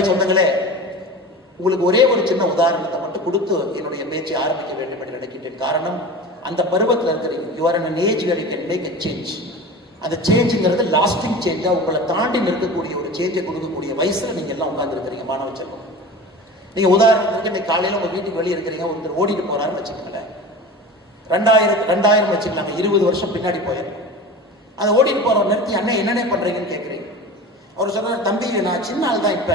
அருமை சொந்தங்களே, உங்களுக்கு ஒரே ஒரு சின்ன உதாரணத்தை மட்டும் கொடுத்து என்னுடைய பேச்சை ஆரம்பிக்க வேண்டும் என்று நினைக்கின்றேன். காரணம், அந்த பருவத்தில் இருக்கிறீங்க. You are an age where you can make a change. அந்த சேஞ்சுங்கிறது லாஸ்டிங் சேஞ்சா உங்களை தாண்டி நிற்கக்கூடிய ஒரு சேஞ்சை கொடுக்கக்கூடிய வயசுல நீங்க எல்லாம் உட்கார்ந்து இருக்கிறீங்க. மாணவ செல்வம், நீங்க உதாரணத்துக்கு இன்னைக்கு காலையில உங்க வீட்டுக்கு வெளியே இருக்கிறீங்க, ஒருத்தர் ஓடிட்டு போறாருன்னு வச்சுக்கோங்களேன். 2000 வச்சுக்கலாங்க, 20 வருஷம் பின்னாடி போயிருக்கோம். அதை ஓடிட்டு போறவர் நிறுத்தி அண்ணன் என்னென்ன பண்றீங்கன்னு கேட்குறீங்க. அவர் சொல்றாரு, தம்பி நான் சின்ன ஆள் தான், இப்ப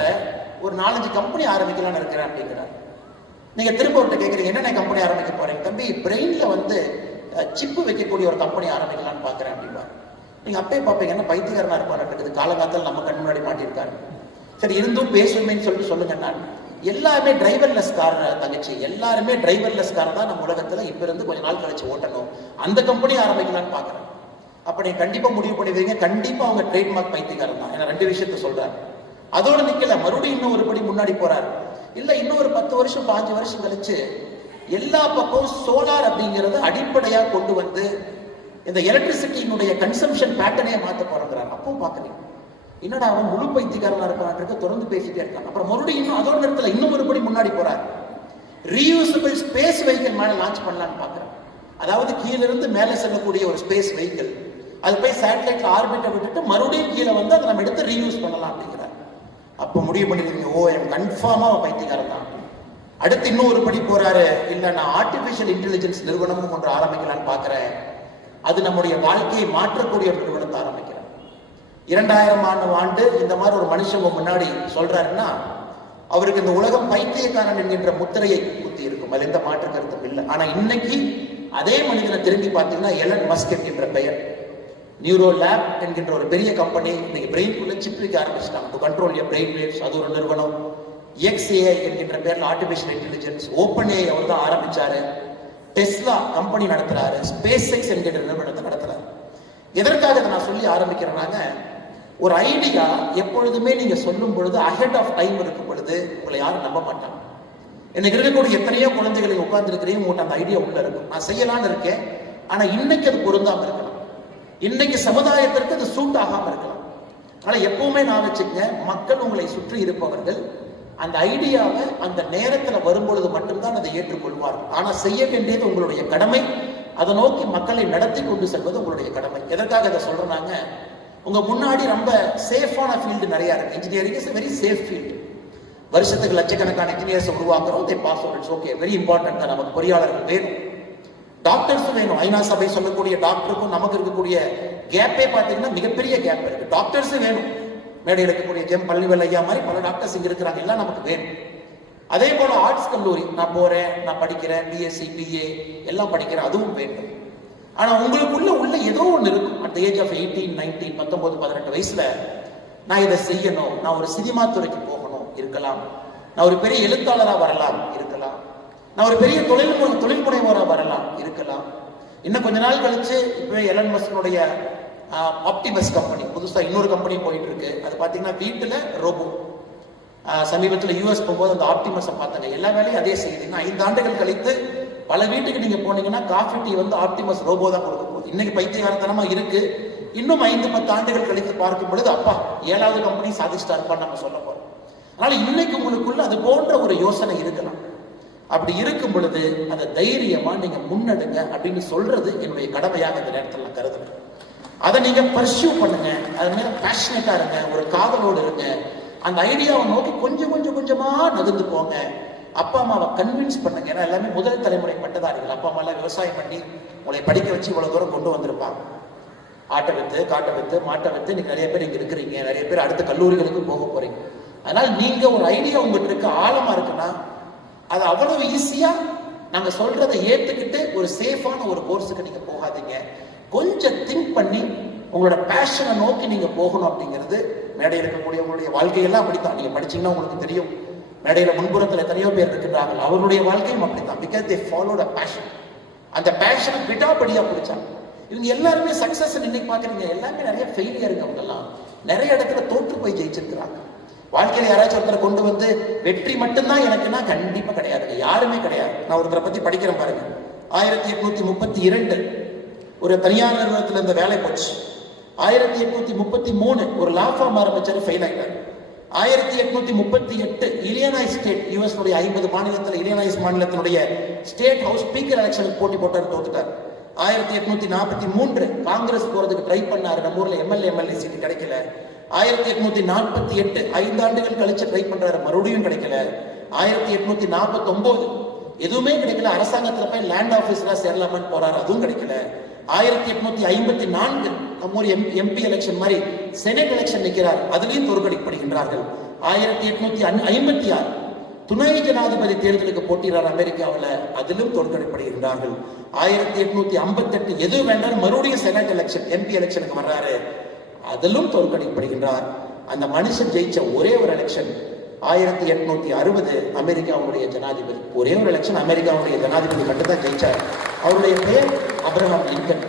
ஒரு 4-5 கம்பெனி ஆரம்பிக்கலாம்னு இருக்கிறேன் அப்படிங்கிறார். நீங்க திரும்ப ஒருத்த கேட்குறீங்க, என்னென்ன கம்பெனி ஆரம்பிக்க போறீங்க? தம்பி பிரெயின்ல சிப்பு வைக்கக்கூடிய ஒரு கம்பெனி ஆரம்பிக்கலாம்னு பாக்குறேன் அப்படின்பாரு. நீங்க அப்பயே பார்ப்பீங்க, என்ன பைத்தியக்காரனா இருப்பாரு, காலங்காத்தால் நம்ம கண் முன்னாடி மாட்டியிருக்காரு. சரி, இருந்தும் பேசுவேன்னு சொல்லிட்டு சொல்லுங்க. நான் எல்லாருமே டிரைவர்லெஸ் கார் தங்கச்சி, எல்லாருமே டிரைவர்லெஸ் கார் தான் நம்ம உலகத்துல இப்ப இருந்து கொஞ்ச நாள் கழிச்சு ஓட்டணும், அந்த கம்பெனி ஆரம்பிக்கலாம்னு பாக்குறேன். அப்ப நீங்க கண்டிப்பா முடிவு பண்ணிடுவீங்க, கண்டிப்பா அவங்க ட்ரேட்மார்க் பைத்தியக்காரன் தான். ஏன்னா 2 விஷயத்த சொல்றாரு. அதோட நிக்கல, மறுபடியும் இன்னும் ஒரு படி முன்னாடி போறாரு. இல்ல இன்னும் ஒரு 10 வருஷம் 5 வருஷம் கழிச்சு எல்லா பக்கம் சோலார் அப்படிங்கறது அடிப்படையா கொண்டு வந்து இந்த எலக்ட்ரிசிட்டியினுடைய கன்சம்ஷன் பேட்டர்னே மாத்த போறாங்கிறார். அப்பவும் பாக்குறீங்க, என்னடா அவன் முழு பைத்தியக்காரனா இருக்கான், தொடர்ந்து பேசிட்டே இருக்கான். அப்புறம் மறுபடியும் இன்னும் அதோட நேரத்துல இன்னும் ஒரு படி முன்னாடி போறாரு. ரீயூசபிள் ஸ்பேஸ் வெஹிக்கிள் மேல லான்ச் பண்ணலான்னு பாக்குறேன். அதாவது கீழிருந்து மேலே செல்லக்கூடிய ஒரு ஸ்பேஸ் வெஹிக்கிள், அது போய் சேட்டலைட்ல ஆர்பிட்டை விட்டுட்டு மறுபடியும் கீழே வந்து அதை நம்ம எடுத்து ரீயூஸ் பண்ணலாம் அப்படிங்கிறார். அப்போ முடிவு பண்ணிருக்கீங்க, ஓ என் கன்ஃபார்மா அவன் பைத்தியக்காரன் தான். அடுத்து இன்னும் ஒரு படி போறாரு, இல்ல நான் ஆர்டிபிஷியல் இன்டெலிஜென்ஸ் நிறுவனமும் ஒன்று ஆரம்பிக்கலான்னு பாக்குறேன், அது நம்முடைய வாழ்க்கையை மாற்றக்கூடிய ஒரு நிறுவனத்தை ஆரம்பிக்கிறேன். 2000 ஆண்டு இந்த மாதிரி ஒரு மனுஷங்க முன்னாடி சொல்றாருன்னா அவருக்கு இந்த உலகம் பைத்தியக்காரன் என்கின்ற முத்திரையை குத்தி இருக்கும், அது எந்த மாற்று கருத்தும் இல்லை. ஆனா இன்னைக்கு அதே மனிதனை திரும்பி பார்த்தீங்கன்னா எலன் மஸ்க் என்கின்ற பெயர், நியூரோ லேப் என்கின்ற ஒரு பெரிய கம்பெனி இன்னைக்கு பிரெயின்குள்ள சிப் வைக்க ஆரம்பிச்சிட்டாங்க, to control your brain waves, அது ஒரு நிறுவனம். XAI என்கின்ற பேர்ல ஆர்டிபிஷியல் இன்டெலிஜென்ஸ், OpenAI அவர் தான் ஆரம்பிச்சாரு. டெஸ்லா கம்பெனி நடத்துறாரு, SpaceX என்கின்ற நிறுவனத்தை நடத்துறாரு. எதற்காக இதை நான் சொல்லி ஆரம்பிக்கிறேன்னாங்க, ஒரு ஐடியா எப்பொழுதுமே நீங்க சொல்லும் பொழுது அஹெட் ஆஃப் டைம் இருக்கும் பொழுது உங்களை யாரும் நம்ப மாட்டாங்க. எனக்கு இருக்கக்கூடிய எத்தனையோ குழந்தைகளை உட்கார்ந்து இருக்கிறீங்க, உங்கள்கிட்ட அந்த ஐடியா உள்ள இருக்கும், நான் செய்யலான்னு இருக்கேன், ஆனா இன்னைக்கு அது பொருந்தாம இருக்கலாம், இன்னைக்கு சமுதாயத்திற்கு அது சூட் ஆகாம இருக்கலாம். ஆனா எப்பவுமே நான் வச்சுக்கங்க, மக்கள் உங்களை சுற்றி இருப்பவர்கள் அந்த ஐடியாவை அந்த நேரத்துல வரும்பொழுது மட்டும்தான் அதை ஏற்றுக்கொள்வார்கள். ஆனா செய்ய வேண்டியது உங்களுடைய கடமை, அதை நோக்கி மக்களை நடத்தி கொண்டு செல்வது உங்களுடைய கடமை. எதற்காக இதை சொல்றாங்க, உங்க முன்னாடி ரொம்ப சேஃபான ஃபீல்டு நிறைய இருக்கு. Engineering is very safe field. வருஷத்துக்கு லட்சக்கணக்கான இன்ஜினியர்ஸ் உருவாக்குறோம், they pass out, it's okay, very important. நமக்கு பொறியாளர்கள் வேணும், டாக்டர்ஸும் வேணும். ஐநா சபை சொல்லக்கூடிய டாக்டருக்கும் நமக்கு இருக்கக்கூடிய கேப்பே பார்த்தீங்கன்னா மிகப்பெரிய கேப் இருக்கு. டாக்டர்ஸும் வேணும், மேடையில் இருக்கக்கூடிய ஜெம் பள்ளிவெல் ஐயா மாதிரி பல டாக்டர்ஸ் இங்க இருக்கிறாங்க, எல்லாம் நமக்கு வேணும். அதே போல ஆர்ட்ஸ் கல்லூரி நான் போறேன், நான் படிக்கிறேன், பிஎஸ்சி பிஏ எல்லாம் படிக்கிறேன், அதுவும் வேண்டும். ஆனா உங்களுக்குள்ள உள்ள ஏதோ ஒன்று இருக்கும். அட் ஏஜ் ஆஃப் 18, 19, 19, 18 வயசுல நான் இதை செய்யணும், நான் ஒரு சினிமா துறைக்கு போகணும் இருக்கலாம், நான் ஒரு பெரிய எழுத்தாளராக வரலாம் இருக்கலாம், நான் ஒரு பெரிய தொழில் முனைவோராக வரலாம் இருக்கலாம். இன்னும் கொஞ்ச நாள் கழிச்சு இப்போ எலன் மஸ்கனுடைய ஆப்டிமஸ் கம்பெனி புதுசா இன்னொரு கம்பெனி போயிட்டு இருக்கு. அது பாத்தீங்கன்னா வீட்டுல ரோபோ. சமீபத்தில் US போகும்போது அந்த ஆப்டிமஸை பார்த்தாங்க, எல்லா வேலையும் அதே செய்யுதுன்னா 5 ஆண்டுகள் கழித்து பல வீட்டுக்கு நீங்க போனீங்கன்னா காஃபி டீ ஆப்டிமஸ் ரோபோ தான் கொடுக்க போகுது. இன்னைக்கு பைத்தியகாரத்தனமா இருக்கு, இன்னும் 5-10 ஆண்டுகள் கழித்து பார்க்கும் பொழுது அப்பா 7வது கம்பெனி சாதிச்சுட்டா இருப்பான்னு நம்ம சொல்ல போறோம். அதனால இன்னைக்கு உங்களுக்குள்ள அது போன்ற ஒரு யோசனை இருக்கலாம். அப்படி இருக்கும் பொழுது அந்த தைரியமா நீங்க முன்னெடுங்க அப்படின்னு சொல்றது என்னுடைய கடமையாக இந்த நேரத்தில் நான் கருதுறேன். அதை நீங்க பர்சியூ பண்ணுங்க, அது மேல பேஷனேட்டா இருங்க, ஒரு காதலோடு இருங்க, அந்த ஐடியாவை நோக்கி கொஞ்சமா நகர்ந்து போங்க. அப்பா அம்மாவை கன்வின்ஸ் பண்ணுங்க. ஏன்னா எல்லாமே முதல் தலைமுறை பட்டதாரிகள். அப்பா அம்மா எல்லாம் விவசாயம் பண்ணி உங்களை படிக்க வச்சு இவ்வளவு தூரம் கொண்டு வந்திருப்பாங்க. ஆட்டை வித்து, காட்டை வித்து, மாட்டை வித்து இன்னைக்கு நிறைய பேர் இங்க இருக்கிறீங்க, நிறைய பேர் அடுத்த கல்லூரிகளுக்கு போக போறீங்க. அதனால நீங்க ஒரு ஐடியா உங்ககிட்ட இருக்க ஆழமா இருக்குன்னா அது அவ்வளவு ஈஸியா நாங்க சொல்றதை ஏத்துக்கிட்டு ஒரு சேஃபான ஒரு கோர்ஸுக்கு நீங்க போகாதீங்க. கொஞ்சம் திங்க் பண்ணி உங்களோட பேஷனை நோக்கி நீங்க போகணும். அப்படிங்கிறது மேடையில் இருக்கக்கூடிய உங்களுடைய வாழ்க்கையெல்லாம் அப்படித்தான். நீங்க படிச்சீங்கன்னா உங்களுக்கு தெரியும், மேடையில முன்புறத்தில் எத்தனையோ பேர் இருக்கிறார்கள், அவருடைய வாழ்க்கையும் அப்படித்தான். Because they followed a fashion. அந்த பேஷனை விடாபடியா பிடிச்சாங்க. இவங்க எல்லாருமே சக்சஸ் இன்னைக்கு பாக்குறீங்க, எல்லாமே நிறைய ஃபெயிலியருங்க. அவங்க எல்லாம் நிறைய இடத்துல தோற்று போய் ஜெயிச்சிருக்கிறாங்க. வாழ்க்கையில யாராச்சும் ஒருத்தரை கொண்டு வந்து வெற்றி மட்டும்தான் எனக்குன்னா கண்டிப்பா கிடையாதுங்க, யாருமே கிடையாது. நான் ஒருத்தரை பத்தி படிக்கிறேன் பாருங்க. 1832 ஒரு தனியார் நிறுவனத்துல இந்த வேலை போச்சு. 1833 ஒரு லா ஃபார்ம் ஆரம்பிச்சாரு, ஃபெயில் ஆயிட்டாரு. 1838 இலினாய்ஸ் ஸ்டேட், யுஎஸ் 50 மாநிலத்தில் இலினாய்ஸ் மாநிலத்தினுடைய ஸ்டேட் ஹவுஸ் ஸ்பீக்கர் எலெக்ஷனுக்கு போட்டி போட்டார், தோத்துட்டார். 1843 காங்கிரஸ் போறதுக்கு ட்ரை பண்ணாரு, நம்ம ஊர்ல எம்எல்ஏ சீட்டு கிடைக்கல. 1848 5 ஆண்டுகள் கழிச்சு ட்ரை பண்றாரு, மறுபடியும் கிடைக்கல. 1849 எதுவுமே கிடைக்கல, அரசாங்கத்துல போய் லேண்ட் ஆபீஸ்ல சேரலாமான்னு போறாரு, அதுவும் கிடைக்கல. 1854 நம்ம ஒரு எம்பி எலெக்ஷன் மாதிரி செனட் எலெக்ஷன் நிற்கிறார், அதுலயும் தோற்கடிக்கப்படுகின்றார்கள். 1856 துணை ஜனாதிபதி தேர்தலுக்கு போட்டியிறார் அமெரிக்காவில், அதிலும் தோற்கடிக்கப்படுகின்றார்கள். 1858 எது வேண்டாம் மறுபடியும் செனட் எலெக்ஷன் எம்பி எலெக்ஷனுக்கு வர்றாரு, அதிலும் தோற்கடிக்கப்படுகின்றார். அந்த மனுஷன் ஜெயிச்ச ஒரே ஒரு எலெக்ஷன் 1860 அமெரிக்காவுடைய ஜனாதிபதி, ஒரே ஒரு எலெக்ஷன் அமெரிக்காவுடைய ஜனாதிபதி மட்டும்தான் ஜெயிச்சார். அவருடைய பெயர் அப்ரஹாம் லிங்கன்.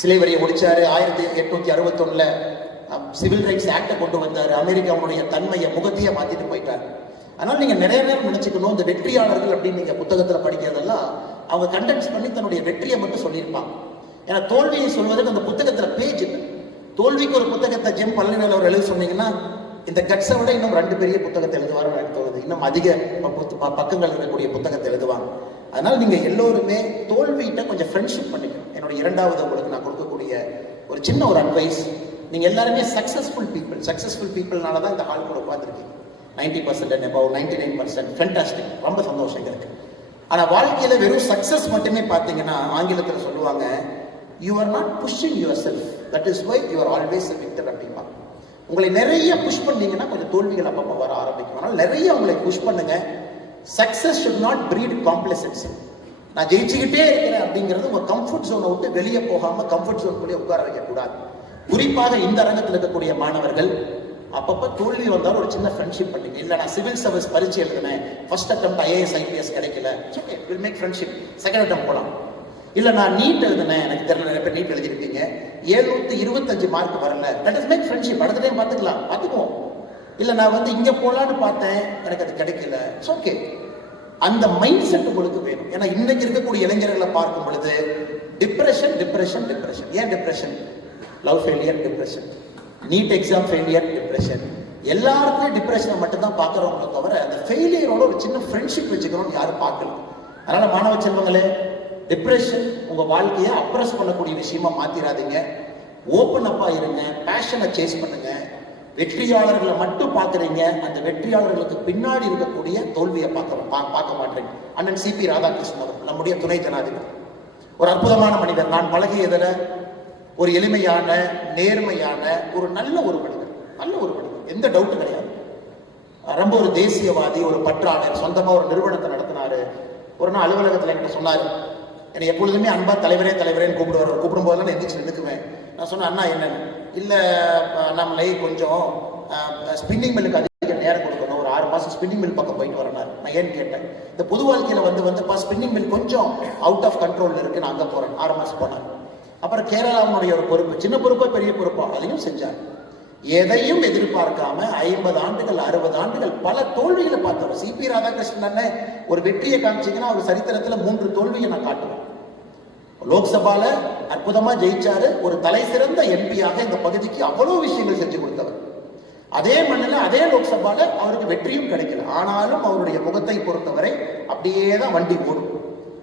சிலை வரியை ஒழிச்சாரு. 1861 சிவில் ரைட்ஸ் ஆக்டை கொண்டு வந்தார். அமெரிக்காவுடைய தன்மையை முகத்தையே மாத்திட்டு போயிட்டார். அதனால நீங்க நிறைய நேரம் நினைச்சுக்கணும், இந்த வெற்றியாளர்கள் அப்படின்னு நீங்க புத்தகத்துல படிக்கிறதெல்லாம் அவங்க கண்டென்ஸ் பண்ணி தன்னுடைய வெற்றியை மட்டும் சொல்லியிருப்பாங்க. ஏன்னா தோல்வியை சொல்வதற்கு அந்த புத்தகத்துல பேஜ் இல்லை. தோல்விக்கு ஒரு புத்தகத்தை ஜெம் பழனிவேல் அவர் எழுத சொன்னீங்கன்னா இந்த கட்ஸை விட இன்னும் 2 பெரிய புத்தகத்தை எழுதுவார் எனக்கு தோணுது. இன்னும் அதிக பக்கங்கள் இருக்கக்கூடிய புத்தகத்தை எழுதுவாங்க. அதனால நீங்க எல்லோருமே தோல்வியிட்ட கொஞ்சம் ஃப்ரெண்ட்ஷிப் பண்ணிக்கணும். என்னோட 2வது உங்களுக்கு நான் கொடுக்கக்கூடிய ஒரு சின்ன ஒரு அட்வைஸ், நீங்க எல்லாருமே சக்சஸ்ஃபுல் பீப்புள்னால தான் இந்த ஹால் கூட உட்காந்துருக்கீங்க. 90% and above 99% ஃபென்டாஸ்டிக், ரொம்ப சந்தோஷம் இருக்கு. ஆனா வாழ்க்கையில வெறும் சக்சஸ் மட்டுமே பார்த்தீங்கன்னா ஆங்கிலத்தில் சொல்லுவாங்க, you are not pushing yourself, that is why you are always a victor அப்படிம்பாங்க. உங்களை நிறைய புஷ் பண்ணீங்கன்னா கொஞ்சம் தோல்விகள் அப்பப்போ வர ஆரம்பிக்கும். ஆனால் நிறைய உங்களை புஷ் பண்ணுங்க. Success should not breed complacency. நான் ஜெயிச்சுக்கிட்டே இருக்கிறேன் அப்படிங்கிறது உங்க கம்ஃபர்ட் ஜோனை விட்டு வெளியே போகாம கம்ஃபர்ட் ஜோனுக்குள்ளே உட்கார வைக்க கூடாது. குறிப்பாக இந்த அரங்கத்தில் இருக்கக்கூடிய மாணவர்கள் அப்பப்போ தோல்வி வந்தாலும் ஒரு சின்ன ஃப்ரெண்ட்ஷிப் பண்ணுங்க. இல்லை நான் சிவில் சர்வீஸ் பரீட்சை எழுதுனேன், ஃபர்ஸ்ட் அட்டெம்ப்ட் ஐஏஎஸ் ஐபிஎஸ் கிடைக்கல, will make friendship, second attempt போகலாம். இல்லை நான் நீட் எழுதுனேன், எனக்கு தெரியல, நிறைய பேர் நீட் எழுதிருப்பீங்க, 725 மார்க் வரல, லெட் அஸ் மேக் ஃப்ரெண்ட்ஷிப், அடுத்த டைம் பார்த்துக்குவோம். இல்லை நான் வந்து இங்கே போகலான்னு பார்த்தேன், எனக்கு அது கிடைக்கல, இட்ஸ் ஓகே. அந்த மைண்ட் செட் உங்களுக்கு வேணும். ஏன்னா இன்னைக்கு இருக்கக்கூடிய இளைஞர்களை பார்க்கும் பொழுது டிப்ரெஷன். ஏன் depression? Love failure depression, NEET exam failure depression. எல்லாருக்கும் டிப்ரெஷனை மட்டும் தான் பார்க்குறவங்களை தவிர அந்த ஃபெயிலியரோட ஒரு சின்ன ஃப்ரெண்ட்ஷிப் வச்சுக்கணும்னு யாரும் பார்க்கல. அதனால மாணவ செல்வங்களே, டிப்ரெஷன் உங்க வாழ்க்கையை அப்ரஸ் பண்ணக்கூடிய விஷயமா மாத்திராதீங்க. ஓப்பன் அப்பா இருங்க, பேஷனை சேஸ் பண்ணுங்க. வெற்றியாளர்களை மட்டும் பார்க்குறீங்க, அந்த வெற்றியாளர்களுக்கு பின்னாடி இருக்கக்கூடிய தோல்வியை பார்க்க மாட்டீங்க. அண்ணன் சிபி ராதாகிருஷ்ணன் அவர் நம்முடைய துணை ஜனாதிபதி, ஒரு அற்புதமான மனிதர். நான் பழகியதில் ஒரு எளிமையான, நேர்மையான, ஒரு நல்ல ஒரு மனிதர், எந்த டவுட்டும் கிடையாது. ரொம்ப ஒரு தேசியவாதி, ஒரு பற்றாளர், சொந்தமாக ஒரு நிறுவனத்தை நடத்தினாரு. ஒரு நாள் அலுவலகத்தில் என்கிட்ட சொன்னார், என்னை எப்பொழுதுமே அன்பா தலைவரேன்னு கூப்பிடுவார். கூப்பிடும் போதெல்லாம் எந்திரிச்சு நின்றுக்குவேன். நான் சொன்னேன், அண்ணா என்னன்னு? இல்லை நம்மளை கொஞ்சம் ஸ்பின்னிங் மில்லுக்கு அதிக நேரம் கொடுக்கணும், ஒரு 6 மாதம் ஸ்பின்னிங் மில் பக்கம் போயிட்டு வரேன். நான் ஏன்னு கேட்டேன், இந்த பொது வாழ்க்கையில் வந்துப்பா ஸ்பின்னிங் மில் கொஞ்சம் அவுட் ஆஃப் கண்ட்ரோல் இருக்கு, நான் அங்கே போகிறேன். 6 மாதம் போனேன். அப்புறம் கேரளாவுடைய ஒரு பொறுப்பு, சின்ன பொறுப்போ பெரிய பொறுப்போ, அதையும் செஞ்சார். எதையும் எதிர்பார்க்காம 50 ஆண்டுகள் 60 ஆண்டுகள் பல தோல்விகளை பார்த்தவர். சிபி ராதாகிருஷ்ணன் ஒரு வெற்றியை காமிச்சிங்கன்னா அவர் சரித்திரத்தில் 3 தோல்வியை நான் காட்டுவேன். லோக்சபால அற்புதமா ஜெயிச்சாரு, ஒரு தலை சிறந்த எம்பியாக இந்த பகுதிக்கு அவ்வளவு விஷயங்கள் செஞ்சு கொடுத்தவர். அதே மண்ணில் அதே லோக்சபால அவருக்கு வெற்றியும் கிடைக்கல. ஆனாலும் அவருடைய முகத்தை பொறுத்தவரை அப்படியே தான் வண்டி ஓடும்.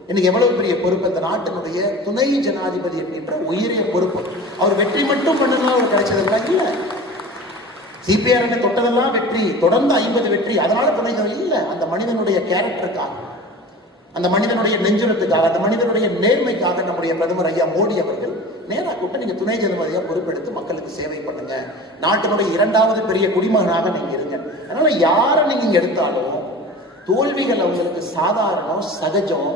இன்னைக்கு எவ்வளவு பெரிய பொறுப்பு, இந்த நாட்டினுடைய துணை ஜனாதிபதி என்கின்ற உயரிய பொறுப்பு. அவர் வெற்றி மட்டும் பண்ணலாம் அவர் கிடைச்சதுக்கா? இல்ல, சிபிஆர் தொட்டதெல்லாம் வெற்றி, தொடர்ந்து 50 வெற்றி, அதனால துணை இல்ல. அந்த மனிதனுடைய கேரக்டருக்காக, அந்த மனிதனுடைய நெஞ்சுரத்துக்காக, அந்த மனிதனுடைய நேர்மைக்காக நம்முடைய பிரதமர் ஐயா மோடி அவர்கள் நேராக கூப்பிட்டு நீங்க துணை ஜனாதிபதியா பொறுப்பெடுத்து மக்களுக்கு சேவை பண்ணுங்க, நாட்டினுடைய 2வது பெரிய குடிமகனாக நீங்க இருங்க. அதனால யாரை நீங்க இங்க எடுத்தாலும் தோல்விகள் அவங்களுக்கு சாதாரணம், சகஜம்.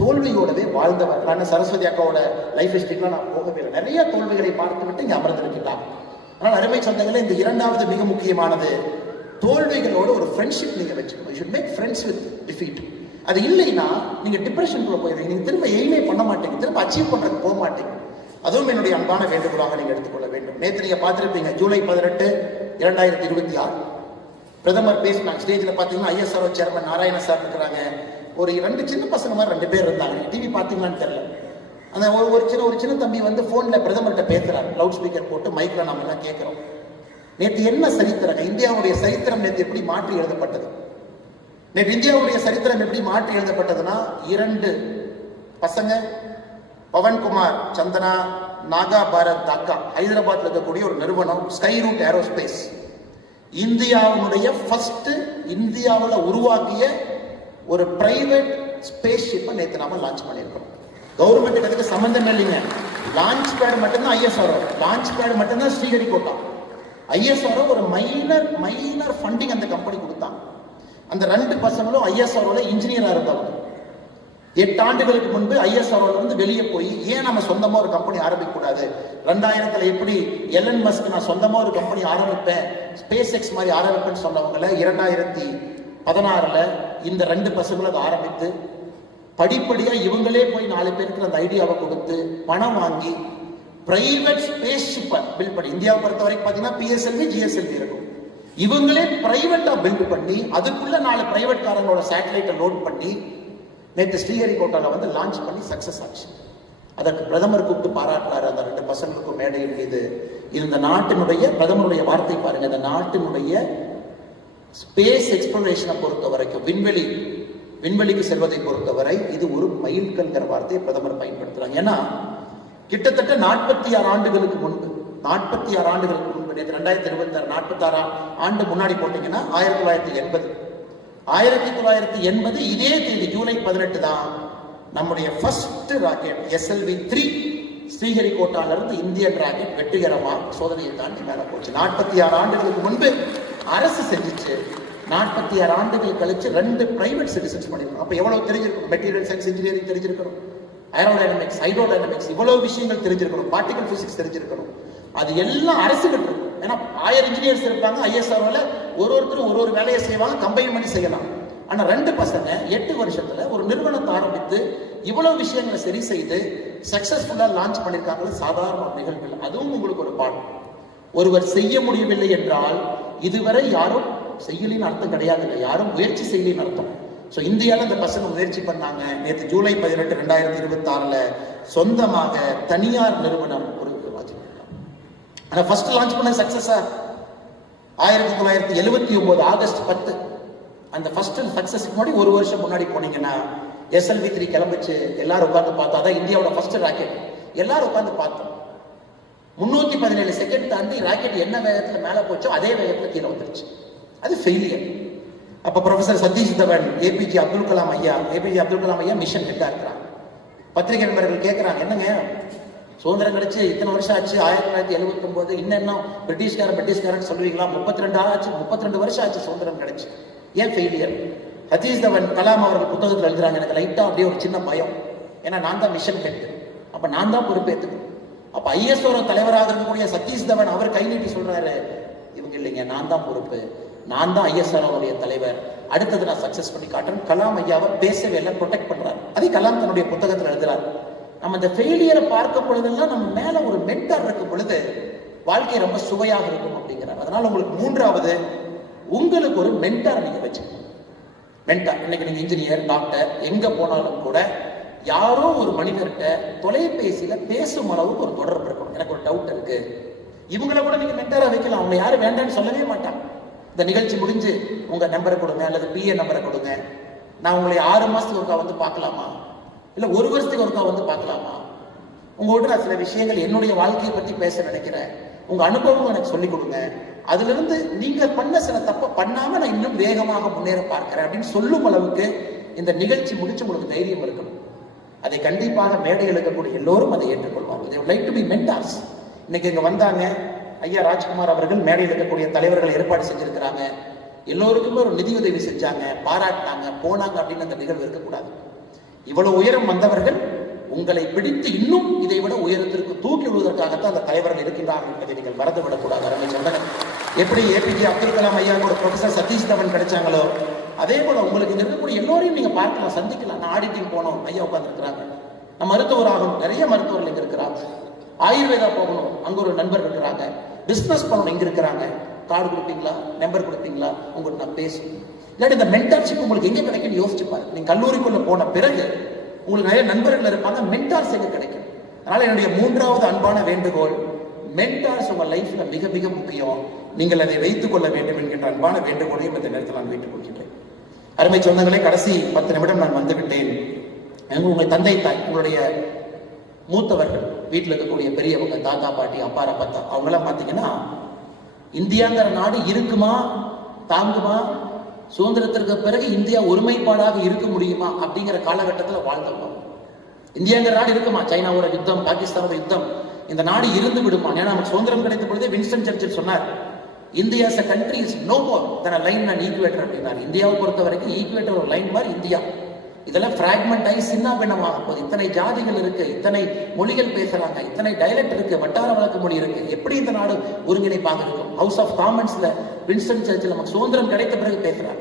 தோல்வியோடவே வாழ்ந்தவர். நான் சரஸ்வதி அக்காவோட லைஃப் ஹிஸ்டரிக்கெல்லாம் நான் போகவே இல்லை. நிறைய தோல்விகளை பார்த்து விட்டு இங்க அமர்ந்திருக்கிறாங்க. ஆனால் அருமை சொந்தங்களே, இந்த 2வது மிக முக்கியமானது, தோல்விகளோட ஒரு ஃப்ரெண்ட்ஷிப் நீங்க வச்சுக்கணும். You should make friends with defeat. அது இல்லைன்னா நீங்க டிப்ரெஷனுக்குள்ள போயிருவீங்க, நீங்க திரும்ப எய்மே பண்ண மாட்டீங்க, திரும்ப அச்சீவ் பண்றதுக்கு போக மாட்டீங்க. அதுவும் என்னுடைய அன்பான வேண்டுகோளாக நீங்க எடுத்துக்கொள்ள வேண்டும். நேற்று நீங்க பார்த்திருப்பீங்க, ஜூலை 18, 2026 பிரதமர் பேசினாங்க. ஸ்டேஜில் பார்த்தீங்கன்னா ஐஎஸ்ஆர்ஓ சேர்மன் நாராயண சார் இருக்கிறாங்க. ஒரு 2 சின்ன பசங்க மாதிரி 2 பேர் இருந்தாங்க. டிவி பார்த்தீங்களான்னு தெரியல. அந்த ஒரு சின்ன தம்பி வந்து போன்ல பிரதமர்கிட்ட பேசுறாரு, லவுட் ஸ்பீக்கர் போட்டு மைக்ல நாம எல்லாம் கேட்கிறோம். நேற்று என்ன சரித்திரம், இந்தியாவுடைய சரித்திரம் நேற்று எப்படி மாற்றி எழுதப்பட்டது? நேற்று இந்தியாவுடைய சரித்திரம் எப்படி மாற்றி எழுதப்பட்டதுன்னா, 2 பசங்க, பவன்குமார் சந்தனா, நாகா பாரத் தாக்கா, ஹைதராபாத்ல இருக்கக்கூடிய ஒரு நிறுவனம் ஸ்கை ரூட் ஏரோஸ்பேஸ், இந்தியாவுடைய இந்தியாவில் உருவாக்கிய ஒரு பிரைவேட் ஸ்பேஸ் ஷிப்பை நேற்று நாம லான்ச் பண்ணியிருக்கிறோம். கவர்மெண்ட்டுக்கு அதுக்கு சம்பந்தம் இல்லைங்க. லான்ச் பேட் மட்டும்தான் ஐஎஸ்ஆர்ஓ, லான்ச் பேட் மட்டும்தான் ஸ்ரீஹரிகோட்டா. ஐஎஸ்ஆர்ஓ ஒரு மைனர் ஃபண்டிங் அந்த கம்பெனி கொடுத்தாங்க. அந்த 2 பசங்களும் ஐஎஸ்ஆர்ஓல இன்ஜினியரா இருந்தவங்க. 8 ஆண்டுகளுக்கு முன்பு ஐஎஸ்ஆர்ஓல இருந்து வெளியே போய் ஏன் நம்ம சொந்தமா ஒரு கம்பெனி ஆரம்பிக்க கூடாது, 2000 எப்படி எலன் மஸ்க் நான் சொந்தமா ஒரு கம்பெனி ஆரம்பிப்பேன், ஸ்பேஸ் எக்ஸ் மாதிரி ஆரம்பிப்பேன்னு சொன்னவங்கள 2016 இந்த 2 பசங்களும் அதை ஆரம்பித்து படிப்படியா இவங்களே போய் 4 பேருக்கு அந்த ஐடியாவை கொடுத்து பணம் வாங்கி பிரைவேட் ஸ்பேஸ் ஷிப்பை பில்ட் பண்ணி, இந்தியாவை பொறுத்த வரைக்கும் பாத்தீங்கன்னா பிஎஸ்எல்வி ஜிஎஸ்எல்வி இருக்கும், இவங்களே பிரைவேட்டா பில்ட் பண்ணி அதுக்குள்ள 4 பிரைவேட் காரங்களோட சேட்டலைட்டை லோட் பண்ணி நேற்று ஸ்ரீஹரிகோட்டால வந்து லான்ச் பண்ணி சக்சஸ் ஆச்சு. அதற்கு பிரதமர் கூப்பிட்டு பாராட்டுறாரு அந்த 2 பசங்களுக்கும் மேடையில் மீது. இந்த நாட்டினுடைய பிரதமருடைய வார்த்தை பாருங்க, இந்த நாட்டினுடைய ஸ்பேஸ் எக்ஸ்ப்ளோரேஷனை பொறுத்த வரைக்கும் விண்வெளிக்கு செல்வதை பொறுத்தவரை இது ஒரு மைல்கல்ங்கிற வார்த்தையை பிரதமர் பயன்படுத்துறாங்க. ஏன்னா கிட்டத்தட்ட 46 ஆண்டுகளுக்கு முன்பு நேற்று 2026 46 ஆண்டு முன்னாடி போட்டீங்கன்னா 1980 இதே தேதி ஜூலை 18 தான் நம்முடைய ஃபர்ஸ்ட் ராக்கெட் SLV-3 ஸ்ரீஹரிகோட்டால இருந்து இந்தியன் ராக்கெட் வெற்றிகரமா சோதனையை தாண்டி மேல போச்சு. 46 ஆண்டுகளுக்கு முன்பு அரசு செஞ்சிச்சு. 46 ஆண்டுகள் கழிச்சு 2 பிரைவேட் சிட்டிசன்ஸ் பண்ணிருக்கோம். அப்ப எவ்வளவு தெரிஞ்சிருக்கும், மெட்டீரியல் சயின்ஸ் இன்ஜினியரிங் தெரிஞ்சிருக்கணும், ஏரோடைனமிக்ஸ் ஹைட்ரோடைனமிக்ஸ் இவ்வளவு விஷயங்கள் தெரிஞ்சிருக்கணும், பார்ட்டிகல் பிசிக்ஸ் தெரிஞ்சிருக்கணும். அது எல்லாம் அரசுகிட்ட இருக்கும். ஏன்னா 1000 இன்ஜினியர்ஸ் இருப்பாங்க ஐஎஸ்ஆர்ஓல, ஒருத்தர் ஒரு வேலையை செய்வாங்க, கம்பைன் பண்ணி செய்யலாம். ஆனா 2 பசங்க 8 வருஷத்துல ஒரு நிறுவனத்தை ஆரம்பித்து இவ்வளவு விஷயங்களை சரி செய்து சக்சஸ்ஃபுல்லா லான்ச் பண்ணிருக்காங்க. சாதாரண நிகழ்வுகள். அதுவும் உங்களுக்கு ஒரு பாடம். ஒருவர் செய்ய முடியவில்லை என்றால் இதுவரை யாரும் செய்யலின்னு அர்த்தம் கிடையாது, யாரும் முயற்சி செய்யலின்னு அர்த்தம். ஸோ இந்தியாவில் இந்த பசங்க முயற்சி பண்ணாங்க. நேற்று ஜூலை 18 2026 சொந்தமாக தனியார் நிறுவனம் ஒரு ஆனா ஃபர்ஸ்ட் லான்ச் பண்ண சக்சஸா 1979 ஆகஸ்ட் 10 அந்த ஃபர்ஸ்ட் சக்சஸ்க்கு முன்னாடி ஒரு வருஷம் முன்னாடி போனீங்கன்னா SLV-3 கிளம்பிச்சு. எல்லாரும் உட்காந்து பார்த்தோம். அதான் இந்தியாவோட ஃபர்ஸ்ட் ராக்கெட். எல்லாரும் உட்காந்து பார்த்தோம். 317 செகண்ட் தாண்டி ராக்கெட் என்ன வேகத்துல மேல போச்சோ அதே வேகத்துல கீழே வந்துருச்சு. அது ஃபெயிலியர். அப்ப ப்ரொஃபசர் சதீஷ் தவன், ஏபிஜே அப்துல் கலாம் ஐயா மிஷன் ஹெட்டா இருக்கிறாங்க. பத்திரிகை நண்பர்கள் கேட்கிறாங்க, என்னங்க சுதந்திரம் கிடைச்சு இத்தனை வருஷம் ஆச்சு, 1979 இன்னும் பிரிட்டிஷ்காரன் சொல்லுவீங்களா? 32 வருஷம் ஆச்சு சுதந்திரம் கிடைச்சு, ஏன் ஃபெயிலியர்? சதீஷ் தவன் கலாம் அவர்கள் புத்தகத்தில் எழுதுறாங்க, எனக்கு லைட்டா அப்படியே ஒரு சின்ன பயம். ஏன்னா நான் தான் மிஷன் ஹெட், அப்ப நான் தான் பொறுப்பேற்றுக்கணும். அப்ப ஐஎஸ்ஓ தலைவராக இருக்கக்கூடிய சதீஷ் தவன் அவர் கை நீட்டி சொல்றாரு, இவங்க இல்லைங்க, நான் தான் பொறுப்பு, நான் தான் ஐஎஸ்ஆர்ஓடைய தலைவர், அடுத்தது நான் சக்சஸ் பண்ணி காட்டுறேன். கலாம் ஐயாவை பேசவே இல்லை, ப்ரொடெக்ட் பண்றாரு. அதே கலாம் தன்னுடைய புத்தகத்தில் எழுதுறாரு. நம்ம இந்த ஃபெயிலியரை பார்க்க பொழுதெல்லாம் நம்ம மேல ஒரு மென்டார் இருக்கும் பொழுது வாழ்க்கை ரொம்ப சுவையாக இருக்கும் அப்படிங்கிறார். அதனால உங்களுக்கு 3வது உங்களுக்கு ஒரு மென்டார் நீங்க வச்சுக்கணும். மென்டார் இன்னைக்கு நீங்க இன்ஜினியர், டாக்டர், எங்க போனாலும் கூட யாரோ ஒரு மனிதர்கிட்ட தொலைபேசியில பேசும் அளவுக்கு ஒரு தொடர்பு இருக்கணும். எனக்கு ஒரு டவுட் இருக்கு, இவங்களை கூட நீங்க மென்டாரா வைக்கலாம். அவங்க யாரும் வேண்டாம்னு சொல்லவே மாட்டாங்க. இந்த நிகழ்ச்சி முடிஞ்சு உங்க நம்பரை கொடுங்க அல்லது PA நம்பரை கொடுங்க, நான் உங்களை 6 மாசத்துக்கு ஒருக்கா வந்து பார்க்கலாமா, இல்ல 1 வருஷத்துக்கு ஒருக்கா வந்து பார்க்கலாமா, உங்கள்கிட்ட நான் சில விஷயங்கள் என்னுடைய வாழ்க்கையை பத்தி பேச நினைக்கிறேன், உங்க அனுபவம் எனக்கு சொல்லிக் கொடுங்க, அதுல இருந்து நீங்க பண்ண சில தப்ப பண்ணாம நான் இன்னும் வேகமாக முன்னேற பார்க்கிறேன் அப்படின்னு சொல்லும் அளவுக்கு இந்த நிகழ்ச்சி முடிச்சு உங்களுக்கு தைரியம் இருக்கணும். அதை கண்டிப்பாக மேடையில் இருக்கக்கூடிய எல்லோரும் அதை ஏற்றுக்கொள்வாங்க. they would like to be mentors. இன்னைக்கு இங்க வந்தாங்க ஐயா ராஜ்குமார் அவர்கள், மேடையில் இருக்கக்கூடிய தலைவர்கள் ஏற்பாடு செஞ்சிருக்கிறாங்க, எல்லோருக்குமே ஒரு நிதியுதவி செஞ்சாங்க, பாராட்டினாங்க, போனாங்க அப்படின்னு அந்த நிகழ்வு இருக்கக்கூடாது. இவ்வளவு உயரம் வந்தவர்கள் உங்களை பிடித்து இன்னும் இதை விட உயரத்திற்கு தூக்கி விடுவதற்காகத்தான் அந்த தலைவர்கள் இருக்கின்றார்கள் என்பதை நீங்கள் மறந்துவிடக்கூடாது. அருமை சொன்னேன், எப்படி ஏபிஜே அப்துல் கலாம் ஐயா கூட ப்ரொஃபசர் சதீஷ் தவன் கிடைச்சாங்களோ அதே போல உங்களுக்கு இங்க இருக்கக்கூடிய எல்லோரையும் நீங்க பார்க்கலாம், சந்திக்கலாம். நான் ஆடிட்டிங் போனோம், ஐயா உட்கார்ந்து இருக்கிறாங்க. நான் மருத்துவர் ஆகணும், நிறைய மருத்துவர்கள் இங்க இருக்கிறாங்க. ஆயுர்வேதா போகணும், அங்க ஒரு நண்பர் இருக்கிறாங்க. பிசினஸ் பண்ணணும், இங்க இருக்கிறாங்க. கார்டு கொடுப்பீங்களா, நம்பர் கொடுப்பீங்களா, உங்களுக்கு நான் பேசுவேன். இல்லாட்டி இந்த மென்டார்ஷிப் உங்களுக்கு எங்க கிடைக்கும்னு யோசிச்சு பாருங்க. நீங்க கல்லூரிக்குள்ள போன பிறகு உங்களுக்கு நிறைய நண்பர்கள் இருப்பாங்க, மென்டார்ஸ் எங்க கிடைக்கும். அதனால என்னுடைய 3வது அன்பான வேண்டுகோள், மென்டார்ஸ் உங்க லைஃப்ல மிக மிக முக்கியம். நீங்கள் அதை வைத்துக் கொள்ள வேண்டும் என்கின்ற அன்பான வேண்டுகோளையும் இந்த நேரத்தில் நான் வைத்துக் கொள்கின்றேன். அருமை சொந்தங்களே, கடைசி 10 நிமிடம் நான் வந்துவிட்டேன். உங்கள் தந்தை தாய், உங்களுடைய மூத்தவர்கள், வீட்டில் இருக்கக்கூடிய பெரியவங்க, தாத்தா பாட்டி, அப்பா அப்பத்தா, அவங்கெல்லாம் பார்த்தீங்கன்னா இந்தியாங்கிற நாடு இருக்குமா, தாங்குமா, சுதந்திரத்திற்கு பிறகு இந்தியா ஒருமைப்பாடாக இருக்க முடியுமா அப்படிங்கிற காலகட்டத்தில் வாழ்ந்தோம். இந்தியாங்கிற நாடு இருக்குமா, சைனாவோட யுத்தம், பாகிஸ்தானோட யுத்தம், இந்த நாடு இருந்து விடுமா? ஏன்னா நமக்கு சுதந்திரம் கிடைத்த பொழுதே வின்ஸ்டன் சர்ச்சில் சொன்னார், India as a country is no more than a line and equator அப்படின்னார். இந்தியாவை பொறுத்த வரைக்கும் ஈக்குவேட்டர் ஒரு லைன் மாதிரி இந்தியா. இதெல்லாம் பிராக்மெண்ட் ஆகி சின்ன பின்னமாக போகுது. இத்தனை ஜாதிகள் இருக்கு, இத்தனை மொழிகள் பேசுறாங்க, இத்தனை டைலக்ட் இருக்கு, வட்டார வழக்கு மொழி இருக்கு. எப்படி இந்த நாடு ஒருங்கிணைப்பாக இருக்கும்? ஹவுஸ் ஆஃப் காமன்ஸ்ல வின்ஸ்டன் சர்ச்சில் நமக்கு சுதந்திரம் கிடைத்த பிறகு பேசுறாரு.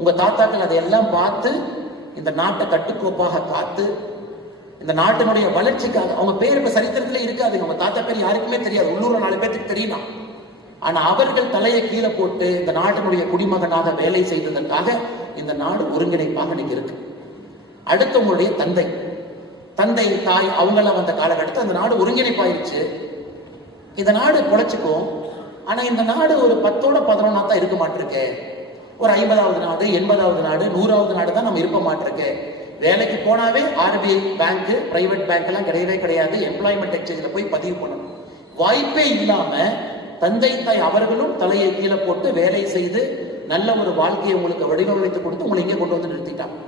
உங்க தாத்தாக்கள் அதையெல்லாம் பார்த்து இந்த நாட்டை கட்டுக்கோப்பாக காத்து இந்த நாட்டினுடைய வளர்ச்சிக்காக, அவங்க பேர் இப்ப சரித்திரத்திலே இருக்காது, உங்க தாத்தா பேர் யாருக்குமே தெரியாது, உள்ளூர்ல 4 பேருக்கு தெரியலாம். ஆனா அவர்கள் தலையை கீழே போட்டு இந்த நாட்டினுடைய குடிமகனாக வேலை செய்ததற்காக இந்த நாடு ஒருங்கிணைப்பாக இன்னைக்கு இருக்கு. அடுத்து உங்களுடைய தந்தை தாய் அவங்கெல்லாம் வந்த காலகட்டத்தில் அந்த நாடு ஒருங்கிணைப்பாயிருச்சு. இந்த நாடு பொழைச்சுக்கும். ஆனா இந்த நாடு ஒரு 10ஓட 11 தான் இருக்க மாட்டிருக்கு. ஒரு 50வது நாடு, 80வது நாடு, 100வது நாடு தான் நம்ம இருக்க மாட்டிருக்கு. வேலைக்கு போனாவே RBI பேங்க், பிரைவேட் பேங்க் எல்லாம் கிடையவே கிடையாது. எம்ப்ளாய்மெண்ட் எக்ஸ்சேஞ்சில் போய் பதிவு பண்ணணும். வாய்ப்பே இல்லாம தந்தை தாய் அவர்களும் தலையை கீழே போட்டு வேலை செய்து நல்ல ஒரு வாழ்க்கையை உங்களுக்கு வடிவமைத்து கொடுத்து உங்களை இங்கே கொண்டு வந்து நிறுத்திட்டாங்க.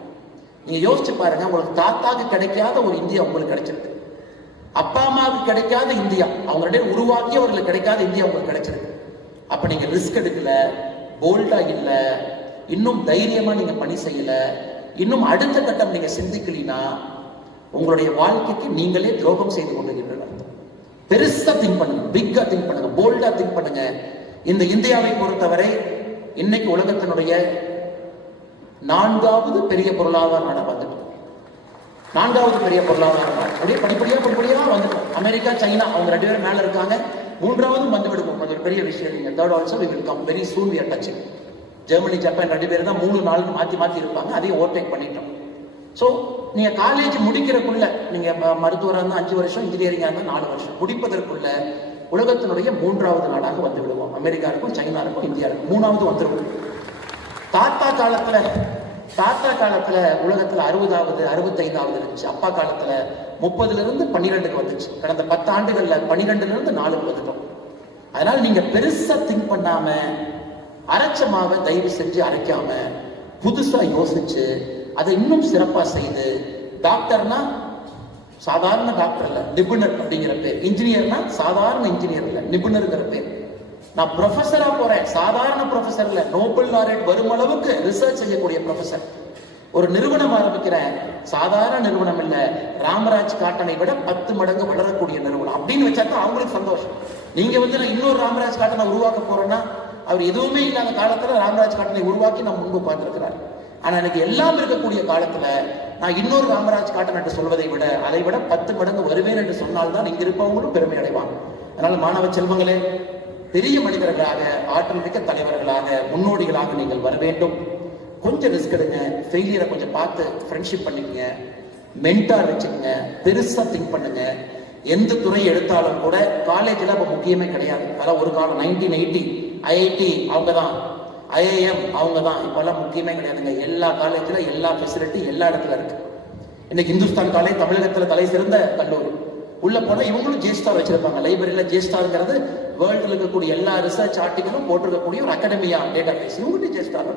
நீங்க யோசிச்சு பாருங்க, உங்களுக்கு தாத்தாக்கு கிடைக்காத ஒரு இந்தியா உங்களுக்கு கிடைச்சிருக்கு. அப்பா அம்மாவுக்கு கிடைக்காத இந்தியா, அவங்களுடைய உருவாக்கி அவர்களுக்கு கிடைக்காத இந்தியா உங்களுக்கு கிடைச்சிருக்கு. அப்ப நீங்க ரிஸ்க் எடுக்கல, போல்டா இல்ல, இன்னும் தைரியமா நீங்க பணி செய்யல, இன்னும் அடுத்த கட்டம் நீங்க சிந்திக்கலினா உங்களுடைய வாழ்க்கைக்கு நீங்களே துரோகம் செய்து கொண்டிருக்கின்றனர். பெருசா திங்க் பண்ணுங்க, பிக்கா திங்க் பண்ணுங்க, போல்டா திங்க் பண்ணுங்க. இந்த இந்தியாவை பொறுத்தவரை இன்னைக்கு உலகத்தினுடைய 4வது பெரிய பொருளாதார நாடா வந்துட்டோம். 4வது பெரிய பொருளாதார நாடு. அப்படியே படிப்படியா வந்துட்டோம். அமெரிக்கா, சைனா அவங்க 2 பேரும் மேல இருக்காங்க. 3வது வந்து விடுவோம். அது ஒரு பெரிய விஷயம். நீங்க third also we will come very soon. We are touching. Germany, Japan 2 பேர் தான் 3-4 மாத்தி இருப்பாங்க. அதையும் ஓவர்டேக் பண்ணிட்டோம். ஸோ நீங்க காலேஜ் முடிக்கிறதுக்குள்ள, நீங்க மருத்துவராக இருந்தால் 5 வருஷம், இன்ஜினியரிங்கா இருந்தால் 4 வருஷம் முடிப்பதற்குள்ள உலகத்தினுடைய 3வது நாடாக வந்து விடுவோம். அமெரிக்கா இருக்கும், சைனா இருக்கும், இந்தியா இருக்கும், 3வது வந்துருவோம். தாத்தா காலத்துல உலகத்துல 60வது 65வது இருந்துச்சு. அப்பா காலத்துல 30லிருந்து 12க்கு வந்துச்சு. கடந்த 10 ஆண்டுகள்ல 12லிருந்து 4க்கு வந்துட்டோம். அதனால நீங்க பெருசா திங்க் பண்ணாம, அரைச்சமாவை தயவு செஞ்சு அரைக்காம புதுசா யோசிச்சு அதை இன்னும் சிறப்பா செய்து, டாக்டர்னா சாதாரண டாக்டர் இல்ல, நிபுணர் அப்படிங்கிற பேர். இன்ஜினியர்னா சாதாரண இன்ஜினியர் இல்ல, நிபுணர்ங்கிற பேர். நான் ப்ரொஃபஸரா போறேன், சாதாரண ப்ரொஃபஸர் இல்ல, நோபல் லாரேட் வரும் அளவுக்கு ரிசர்ச் செய்யக்கூடிய ப்ரொஃபஸர். ஒரு நிறுவனம் ஆரம்பிக்கிறேன், சாதாரண நிறுவனம் இல்ல, ராமராஜ் காட்டனை விட 10 மடங்கு வளரக்கூடிய நிறுவனம் அப்படின்னு வச்சாதான் அவங்களுக்கு சந்தோஷம். நீங்க வந்து நான் இன்னொரு ராமராஜ் காட்டனை உருவாக்க போறேன்னா, அவர் எதுவுமே இல்லாத காலத்துல ராமராஜ் காட்டனை உருவாக்கி நான் முன்பு பார்த்திருக்கிறார். ஆனா எனக்கு எல்லாம் இருக்கக்கூடிய காலத்துல நான் இன்னொரு ராமராஜ் காட்டன் என்று சொல்வதை விட அதை விட 10 மடங்கு வருவேன் என்று சொன்னால்தான் இங்க இருப்பவங்களும் பெருமை அடைவாங்க. அதனால மாணவ செல்வங்களே, பெரிய மனிதர்களாக, ஆற்றல் மிக்க தலைவர்களாக, முன்னோடிகளாக நீங்கள் வர வேண்டும். கொஞ்சம் ரிஸ்க் எடுங்க, ஃபெயிலியரை கொஞ்சம் பார்த்து ஃப்ரெண்ட்ஷிப் பண்ணிக்கங்க, மென்டார் வச்சுக்கங்க, பெருசா திங்க் பண்ணுங்க. எந்த துறை எடுத்தாலும் கூட காலேஜில் அப்போ முக்கியமே கிடையாது. அதெல்லாம் ஒரு காலம் 1980 IIT அவங்க தான், IIM அவங்க தான், இப்பெல்லாம் முக்கியமே கிடையாதுங்க. எல்லா காலேஜில் எல்லா ஃபெசிலிட்டி எல்லா இடத்துல இருக்கு. இன்னைக்கு இந்துஸ்தான் காலேஜ் தமிழகத்தில் தலை சிறந்த கல்லூரி. உள்ள போனால் இவங்களும் ஜேஸ்டார் வச்சிருப்பாங்க. லைப்ரரியில் ஜேஸ்டார்ங்கிறது வேர்ல்டில் இருக்கக்கூடிய எல்லா ரிசர்ச் ஆர்டிகளும் போட்டிருக்கக்கூடிய ஒரு அகாடமியா டேட்டா பேஸ். இவங்ககிட்ட ஜேஸ்டார்.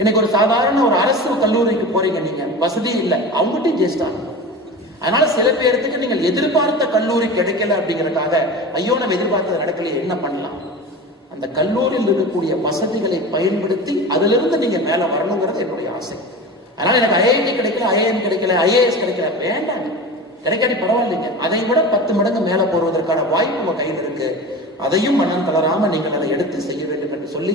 இன்னைக்கு ஒரு சாதாரண ஒரு அரசு கல்லூரிக்கு போறீங்க, நீங்க வசதி இல்லை, அவங்ககிட்ட ஜேஸ்டார். அதனால சில பேருக்கு நீங்கள் எதிர்பார்த்த கல்லூரி கிடைக்கல அப்படிங்கிறதுக்காக ஐயோ நம்ம எதிர்பார்த்தது நடக்கலையே, என்ன பண்ணலாம்? அந்த கல்லூரியில் இருக்கக்கூடிய வசதிகளை பயன்படுத்தி அதிலிருந்து நீங்க மேல வரணுங்கிறது என்னுடைய ஆசை. அதனால எனக்கு IIT கிடைக்கல, IIM கிடைக்கல, IAS கிடைக்கல, வேண்டாம், கிடைக்காட்டி பரவாயில்லைங்க. அதை விட 10 மடங்கு மேல போடுவதற்கான வாய்ப்பு உங்க கையில் இருக்கு. அதையும் மனம் தளராம நீங்கள் அதை எடுத்து செய்ய வேண்டும் என்று சொல்லி,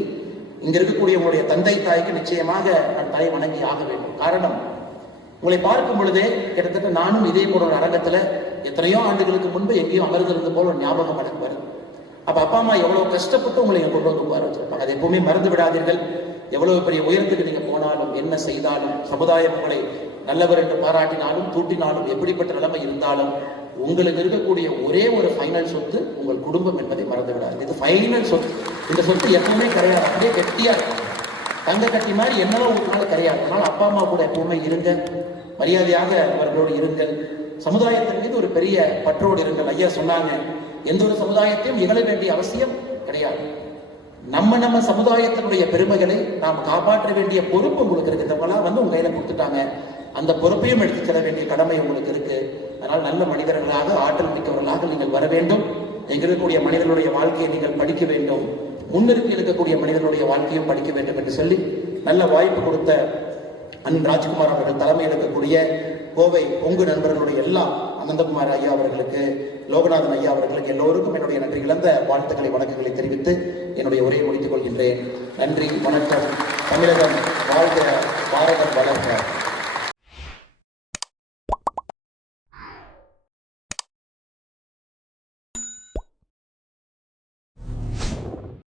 இங்க இருக்கக்கூடிய உங்களுடைய தந்தை தாய்க்கு நிச்சயமாக நான் தலை வணங்கி ஆக வேண்டும். காரணம், உங்களை பார்க்கும் பொழுதே கிட்டத்தட்ட நானும் இதே போல ஒரு அரங்கத்துல எத்தனையோ ஆண்டுகளுக்கு முன்பு எங்கேயும் அமர்ந்திருந்த போல ஒரு ஞாபகம் எனக்கு வருது. அப்ப அப்பா அம்மா எவ்வளவு கஷ்டப்பட்டு உங்களை கொண்டு வந்து உட்கார வச்சிருப்பாங்க. அதை எப்பவுமே மறந்து விடாதீர்கள். எவ்வளவு பெரிய உயரத்துக்கு நீங்க போனாலும், என்ன செய்தாலும், சமுதாயம் உங்களை நல்லவர் என்று பாராட்டினாலும், தூட்டினாலும், எப்படிப்பட்ட நிலைமை இருந்தாலும், உங்களுக்கு இருக்கக்கூடிய ஒரே ஒரு ஃபைனல் சொத்து உங்கள் குடும்பம் என்பதை மறந்து விடாது. இது ஃபைனல் சொத்து. இந்த சொத்து எப்பவுமே கிடையாது, அப்படியே கெட்டியா இருக்கும். தங்க கட்டி மாதிரி என்னதான் ஊற்றினால கிடையாது. அதனால அப்பா அம்மா கூட எப்பவுமே இருங்க, மரியாதையாக அவர்களோடு இருங்கள், சமுதாயத்தின் மீது ஒரு பெரிய பற்றோடு இருங்கள். ஐயா சொன்னாங்க, எந்த ஒரு சமுதாயத்தையும் இகழ வேண்டிய அவசியம் கிடையாது. நம்ம சமுதாயத்தினுடைய பெருமைகளை நாம் காப்பாற்ற வேண்டிய பொறுப்பு உங்களுக்கு இருக்கு. இதெல்லாம் வந்து உங்க கையில கொடுத்துட்டாங்க, அந்த பொறுப்பையும் எடுத்து செல்ல வேண்டிய கடமை உங்களுக்கு இருக்கு. அதனால் நல்ல மனிதர்களாக, ஆற்றல் மிக்கவர்களாக நீங்கள் வர வேண்டும். எங்களுடைய மனிதர்களுடைய வாழ்க்கையை நீங்கள் படிக்க வேண்டும், முன்னிறுத்தி இருக்கக்கூடிய மனிதனுடைய வாழ்க்கையும் படிக்க வேண்டும் என்று சொல்லி நல்ல வாய்ப்பு கொடுத்த அண்ணன் ராஜ்குமார் அவர்கள் தலைமையில் இருக்கக்கூடிய கோவை பொங்கு நண்பர்களுடைய எல்லா அனந்தகுமார் ஐயா அவர்களுக்கு, லோகநாதன் ஐயா அவர்களுக்கு எல்லோருக்கும் என்னுடைய நன்றி இழந்த வாழ்த்துக்களை வணக்கங்களை தெரிவித்து என்னுடைய உரையை முடித்துக் கொள்கின்றேன். நன்றி, வணக்கம். தமிழகம் வாழ்க, பாரதம் வளர்க.